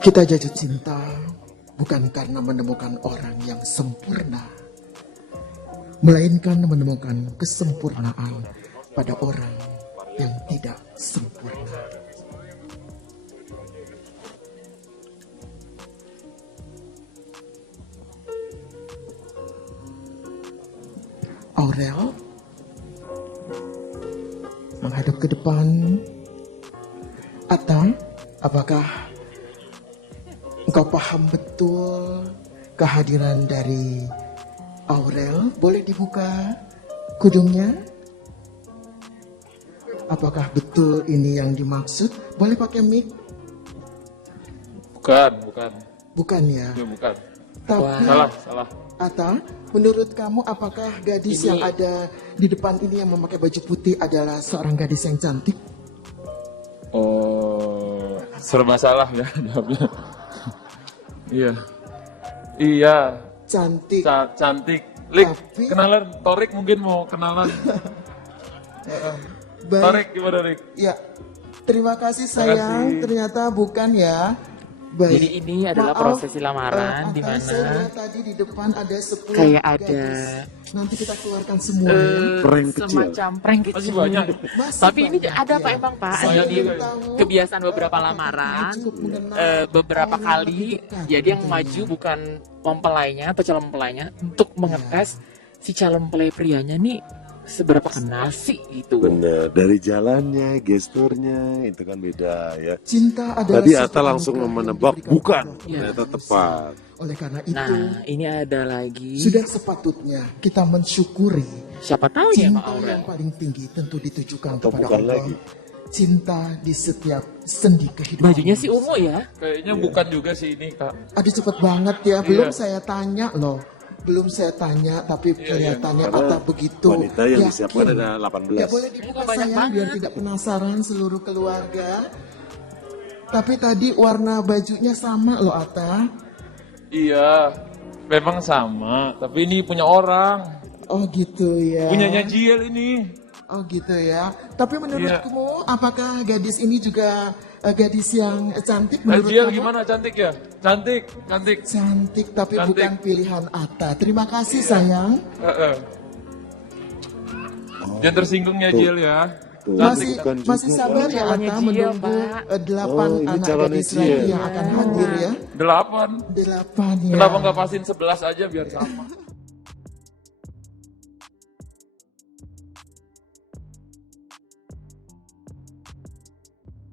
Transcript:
Kita jatuh cinta bukan karena menemukan orang yang sempurna, melainkan menemukan kesempurnaan pada orang yang tidak sempurna. Aurel menghadap ke depan. Atta, apakah engkau paham betul kehadiran dari Aurel? Boleh dibuka kudungnya? Apakah betul ini yang dimaksud? Boleh pakai mic? Bukan. Bukan ya? Ya, bukan. Tapi Salah. Atta, menurut kamu apakah gadis yang ada di depan ini yang memakai baju putih adalah seorang gadis yang cantik? Oh, serba salah ya jawabnya. Iya. Cantik. Cantik. Lik, Tapi- kenalan. Torik mungkin mau kenalan. Baik. Torik gimana, Rik? Ya, terima kasih Terima sayang. kasih. Ternyata bukan ya. Baik. Jadi ini adalah prosesi lamaran di Atta, mana saya lihat tadi di depan ada 10 kayak ada gadis. Nanti kita keluarkan semuanya. Prank kecil. semacam prank kecil. Masih banyak. Masih Tapi ini banyak, ada ya. Pak emang Pak. Saya Jadi belum tahu kebiasaan beberapa apakah lamaran, cukup mengenal beberapa orang kali lebih dekat, jadi yang gitu maju ya. bukan mempelainya atau calon mempelainya untuk mengetes si calon mempelai prianya nih seberapa kenal sih gitu. Bener, dari jalannya, gesturnya itu kan beda ya. Cinta adalah Tadi satu Atta langsung anugerah yang menebak diberikan bukan, kepada Iya. ternyata tepat. Oleh karena itu, Nah, ini ada lagi. sudah sepatutnya kita mensyukuri Siapa tahu ya Pak cinta Aurel. yang paling tinggi tentu ditujukan Atau kepada bukan Allah. lagi. Cinta di setiap sendi kehidupan. Bajunya si ungu ya. Kayaknya bukan juga sih ini, Kak. Aduh cepet banget ya, belum Iya. saya tanya loh. Belum saya tanya, tapi kelihatannya Karena Atta begitu wanita yang yakin. disiapkan ada 18. Ya boleh dibuka Banyak sayang biar banget. tidak penasaran seluruh keluarga. Tapi tadi warna bajunya sama loh Atta. Iya, memang sama. Tapi ini punya orang. Oh gitu ya. Punyanya Jiel ini. Oh gitu ya. Tapi menurutmu apakah gadis ini juga gadis yang cantik menurut Jiel kamu? gimana, cantik ya? Cantik. Cantik tapi Cantik. bukan pilihan Atta. Terima kasih sayang. Jangan tersinggungnya Jiel ya. Tuh, Masih bukan masih juga, sabar Pak. ya Calonnya Atta Jiel, menunggu Pak. 8 Oh, ini anak calonnya gadis Jiel. lagi yang akan hadir ya. 8. 8 ya. Kenapa nggak pasin 11 aja biar sama?